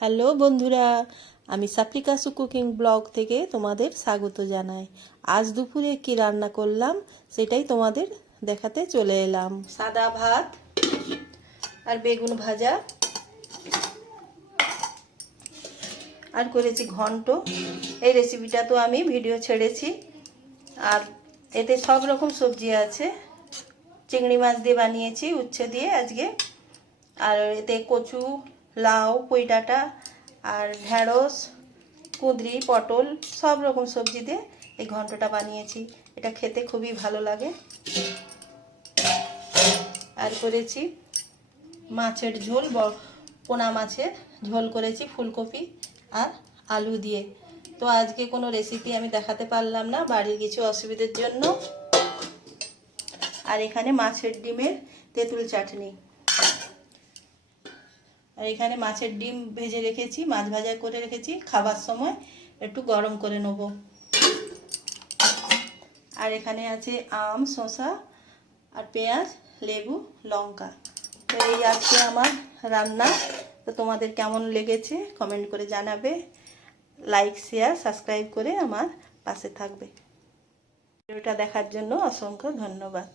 Hello বন্ধুরা, আমি সাপ্লিকাসু cooking blog থেকে তোমাদের স্বাগত জানাই। আজ দুপুরে কি রান্না করলাম সেটাই তোমাদের দেখাতে চলে এলাম। সাদা ভাত আর বেগুন ভাজা আর করেছি ঘন্ট। এই রেসিপিটা তো আমি ভিডিও ছেড়েছি। আর এতে সব রকম সবজি আছে। চিংড়ি মাছ দিয়ে বানিয়েছি উচ্ছে দিয়ে আজকে। আর এতে কচু লাউ পুঁই ডাঁটা আর ঢ্যাঁড়স কুঁদরি, পটল সব রকম সবজি দিয়ে এই ঘন্টটা বানিয়েছি। এটা খেতে খুবই ভালো লাগে। আর করেছি মাছের ঝোল পোনা মাছের ঝোল করেছি ফুলকপি আর আলু দিয়ে। তো আজকে কোনো রেসিপি আমি দেখাতে পারলাম না, বাড়ির কিছু অসুবিধার জন্য। আর এখানে মাছের ডিমের তেঁতুল চাটনি। আর এখানে মাছের ডিম ভেজে রেখেছি, মাছ ভাজা করে রেখেছি। খাবার সময় একটু গরম করে নেব। আর এখানে আছে আম, শসা আর পেঁয়াজ, লেবু, লঙ্কা। তো এই আজকে আমার রান্না। তো তোমাদের কেমন লেগেছে কমেন্ট করে জানাবে। লাইক, শেয়ার, সাবস্ক্রাইব করে আমার পাশে থাকবে। ভিডিওটা দেখার জন্য অসংখ্য ধন্যবাদ।